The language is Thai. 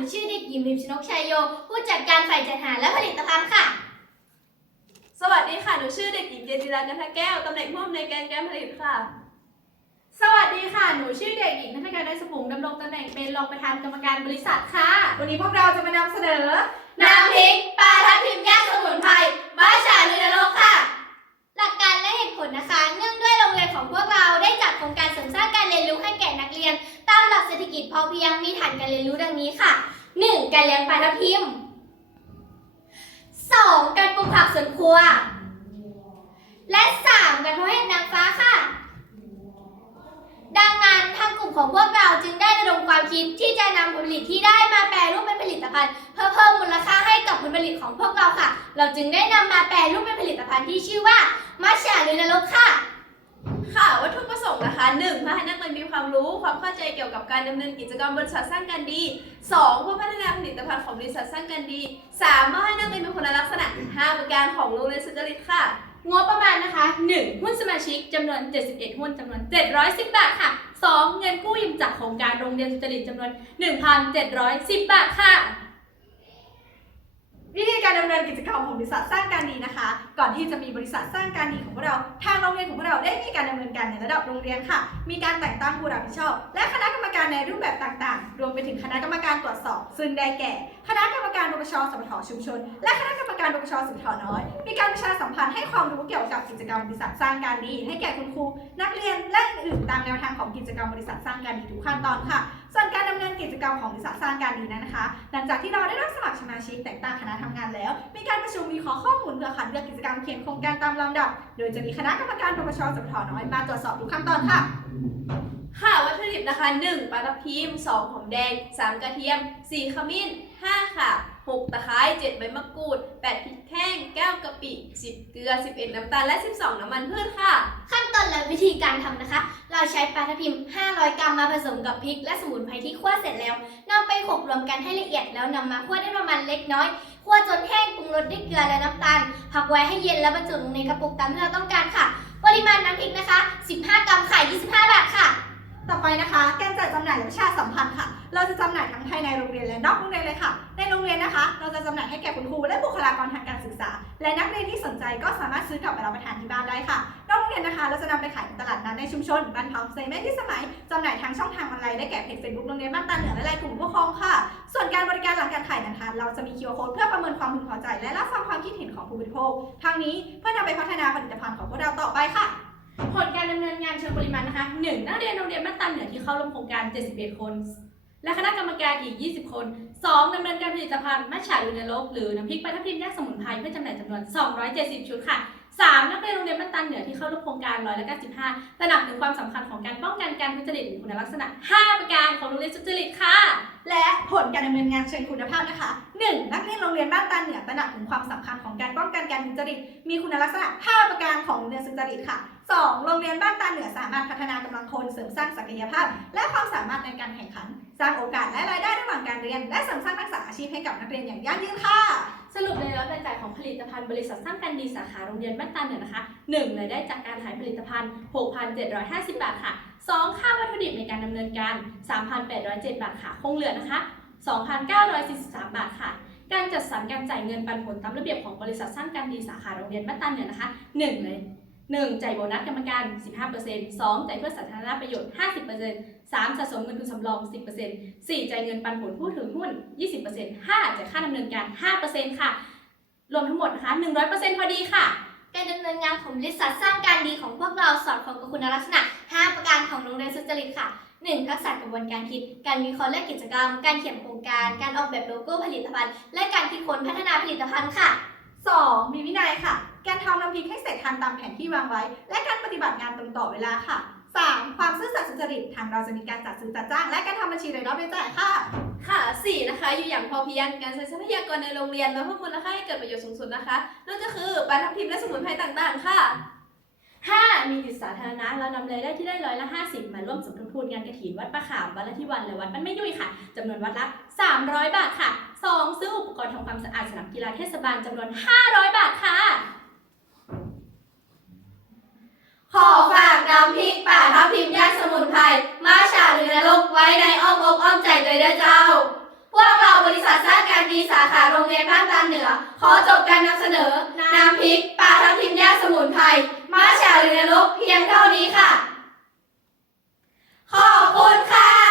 นูชื่อเด็กหญิงพิมชนกชัยโย ผู้จัดการฝ่ายจัดหาและผลิตภัณฑ์ค่ะ สวัสดีค่ะ หนูชื่อเด็กหญิงเจนจิรากันทะแก้ว ตำแหน่งผู้อำนวยการการผลิตค่ะ สวัสดีค่ะ หนูชื่อเด็กหญิงนัฐการได้สมุงดำรงตำแหน่งเป็นรองประธานกรรมการบริษัทค่ะ วันนี้พวกเราจะมานำเสนอน้ำพริกปลาทับทิมย่างส 1. การเลี้ยงปลาทับทิม 2. การปลูกผักสวนครัว และ 3. การเพาะเห็ดนางฟ้าค่ะ ดังนั้นทางกลุ่มของพวกเราจึงได้ระดมความคิดที่จะนำผลผลิตที่ได้มาแปรรูปเป็นผลิตภัณฑ์เพื่อเพิ่มมูลค่าให้กับผลผลิตของพวกเราค่ะ เราจึงได้นำมาแปรรูปเป็นผลิตภัณฑ์ที่ชื่อว่ามัชชาลืนรกค่ะค่ะวัตถุ ประสงค์นะ 1. เพื่อให้นักเรียนมีความรู้ความเข้าใจเกี่ยวกับการดำเนินกิจกรรมบริษัทสร้างกันดี 2. เพื่อพัฒนาผลิตภัณฑ์ของบริษัทสร้างกันดี 3. เพื่อให้นักเรียนมีคุณลักษณะ5ประการของโรงเรียนสุจริตค่ะงบประมาณนะคะ 1. หุ้นสมาชิกจำนวน 71 หุ้นจำนวน 710 บาทค่ะ 2. เงินกู้ยืมจากโครงการโรงเรียนสุจริตจำนวน 1,710 บาทค่ะ วิธีการดำเนินกิจกรรมของบริษัทสร้างการดีนะคะ ก่อนที่จะมีบริษัทสร้างการดีของพวกเรา ทางโรงเรียนของพวกเราได้มีการดำเนินการในระดับโรงเรียนค่ะ มีการแต่งตั้งผู้รับผิดชอบ และคณะกรรมการในรูปแบบต่างๆ รวมไปถึงคณะกรรมการตรวจสอบ ซึ่งได้แก่ คณะกรรมการปปชสปทชุมชน และคณะกรรมการปปชสปทน้อย มีการประชาสัมพันธ์ให้ความรู้เกี่ยวกับกิจกรรมบริษัทสร้างการดี ให้แก่คุณครู นักเรียนและอื่นๆตามแนวทางของกิจกรรมบริษัทสร้างการดีทุกขั้นตอนค่ะ ส่วนการดำเนินกิจกรรมของบริษัทสร้างการดีนั้นนะคะ หลังจากที่เราได้รับสมัครสมาชิกแต่งตั้งคณะทำงานแล้ว มีการประชุมมีขอข้อมูลเพื่อคัดเลือกกิจกรรมเขียนโครงการตามลำดับ โดยจะมีคณะกรรมการปปชสพน้อยมาตรวจสอบทุกขั้นตอนค่ะ ค่ะวัตถุดิบนะคะ 1. ปลาทับทิม 2. หอมแดง 3. กระเทียม 4. ขมิ้น 5. ค่ะ 6. ตะไคร้ 7. ใบมะกรูด 8. พริกแห้ง 9. กะปิ 10. เกลือ 11. น้ำตาล และ 12. น้ำมันพืชค่ะ ขั้นตอนและวิธีการทำนะคะ เราใช้ปลาทับทิม 500 กรัมมาผสมกับพริกและสมุนไพรที่คั่วเสร็จแล้วนำไปโขลกรวมกันให้ละเอียดแล้วนำมาคั่วได้ประมาณเล็กน้อยคั่วจนแห้งปรุงรสด้วยเกลือและน้ำตาลพักไว้ให้เย็นแล้วบรรจุลงในกระปุกตามที่เราต้องการค่ะ ปริมาณน้ำพริกนะคะ 15 กรัมขาย25 บาทค่ะ ต่อไปนะคะการจัดจำหน่ายและประชาสัมพันธ์ค่ะ เราจะจำหน่ายทั้งภายในโรงเรียนและนอกโรงเรียนเลยค่ะ ในโรงเรียนนะคะ เราจะจำหน่ายให้แก่คุณครูและบุคลากรทางการศึกษา และนักเรียนที่สนใจก็สามารถซื้อกลับไปรับประทานที่บ้านได้ค่ะ นอกโรงเรียนนะคะ เราจะนำไปขายในตลาดนัดในชุมชนบ้านพังเซแม่ที่สมัยจำหน่ายทางช่องทางออนไลน์ได้แก่เพจเฟซบุ๊กโรงเรียนบ้านตาเหนือและไลน์กลุ่มผู้ปกครองค่ะ ส่วนการบริการหลังการขายนะคะ เราจะมีคิวโค้ดเพื่อประเมินความพึงพอใจ และรับฟังความคิดเห็นของผู้บริโภคทางนี้เพื่อนำไปพัฒนาผลิตภัณฑ์ของพวกเราต่อไปค่ะ เชิงปริมาณนะคะ 1. นักเรียนโรงเรียนบ้านตาเหนือที่เข้าร่วมโครงการ 71 คน และคณะกรรมการอีก 20 คน 2. ดำเนินการผลิตภัณฑ์มัชฉาอยู่ในโลกหรือน้ำพริกปลาทับทิมย่างสมุนไพรเพื่อจำหน่ายจำนวน 270 ชุดค่ะ 3. นักเรียนโรงเรียนบ้านตาเหนือที่เข้าร่วมโครงการร้อยละ95ตระหนักถึงความสำคัญของการป้องกันการทุจริตคุณลักษณะ 5 ประการของโรงเรียนสุจริตค่ะ และผลการดำเนินงานเชิงคุณภาพนะคะ 1. นักเรียนโรงเรียนบ้านตาเหนือตระหนักถึงความสำคัญของการป้องกันการทุจริตมีคุณลักษณะ 5 ประการของโรงเรียนสุจริตค่ะ 2. โรงเรียนบ้านตาเหนือสามารถพัฒนากำลังคนเสริมสร้างศักยภาพ และความสามารถในการแข่งขัน สร้างโอกาสและรายได้ระหว่างการเรียน และเสริมสร้างทักษะอาชีพให้กับนักเรียนอย่างยั่งยืนค่ะ สรุปเลยแล้วรายจ่ายของผลิตภัณฑ์บริษัทสร้างการดีสาขาโรงเรียนบ้านตาเหนือนะคะ 1. รายได้จากการขายผลิตภัณฑ์ 6,750 บาทค่ะ 2. ค่าวัตถุดิบในการดำเนินการ 3,807 บาทค่ะคงเหลือนะคะ 2,943 บาทค่ะ การจัดสรรการจ่ายเงินปันผลตามระเบียบของบริษัทสร้างการดีสาขาโรงเรียนบ้านตาเหนือนะคะ1เลย 1. จ่ายโบนัสกรรมการ 15% 2. จ่ายเพื่อสาธารณประโยชน์ 50% 3. สะสมเงินทุนสำรอง 10% 4. จ่ายเงินปันผลผู้ถือหุ้น 20% 5. จ่ายค่าดำเนินการ 5%ค่ะ รวมทั้งหมดนะคะ 100%พอดีค่ะ การดำเนินงานของบริษัทสร้างการดีของพวกเราสอดคล้องกับคุณลักษณะ 5 ประการของโรงเรียนสุจริตค่ะ 1. ทักษะกระบวนการคิด การวิเคราะห์และกิจกรรม การเขียนโครงการ การออกแบบโลโก้ผลิตภัณฑ์ และการคิดค้นพัฒนาผลิตภัณฑ์ค่ะ 2. มีวินัยค่ะ การทำน้ำพริกให้เสร็จทันตามแผนที่วางไว้ และการปฏิบัติงานตรงต่อเวลาค่ะ 3. ความซื่อสัตย์สุจริตทางเราจะมีการจัดซื้อจัดจ้าง และการทำบัญชีรายรับรายจ่ายค่ะ ค่ะ4นะคะ อยู่อย่างพอเพียง การใช้ทรัพยากรในโรงเรียนมาเพิ่มมูลค่าให้เกิดประโยชน์สูงสุดนะคะ นั่นก็คือปลาทับทิมและสมุนไพรต่างๆ ค่ะ 5. มีจิตสาธารณะเรานำรายได้ที่ได้ร้อยละ 50 มาร่วมสมทบทุนงานกระถินวัดประขามวัดละที่วันและวัดบ้านแม่ยุ้ยค่ะจำนวนวัดละ 300 บาทค่ะ 2. ซื้ออุปกรณ์ทำความสะอาดสนามกีฬาเทศบาลจำนวน 500 บาทค่ะ ขอฝากน้ำพริกป่าทับทิมย่างสมุนไพรมาฉาหรือนรกไว้ในอ้อมอกอ้อมใจโดยเด้อเจ้า พวกเราบริษัทสร้างการดีสาขาโรงเรียนบ้านตาเหนือ ขอจบการนำเสนอ น้ำพริกป่าทับทิมย่างสมุนไพรมาฉาหรือนรกเพียงเท่านี้ค่ะ ขอบคุณค่ะ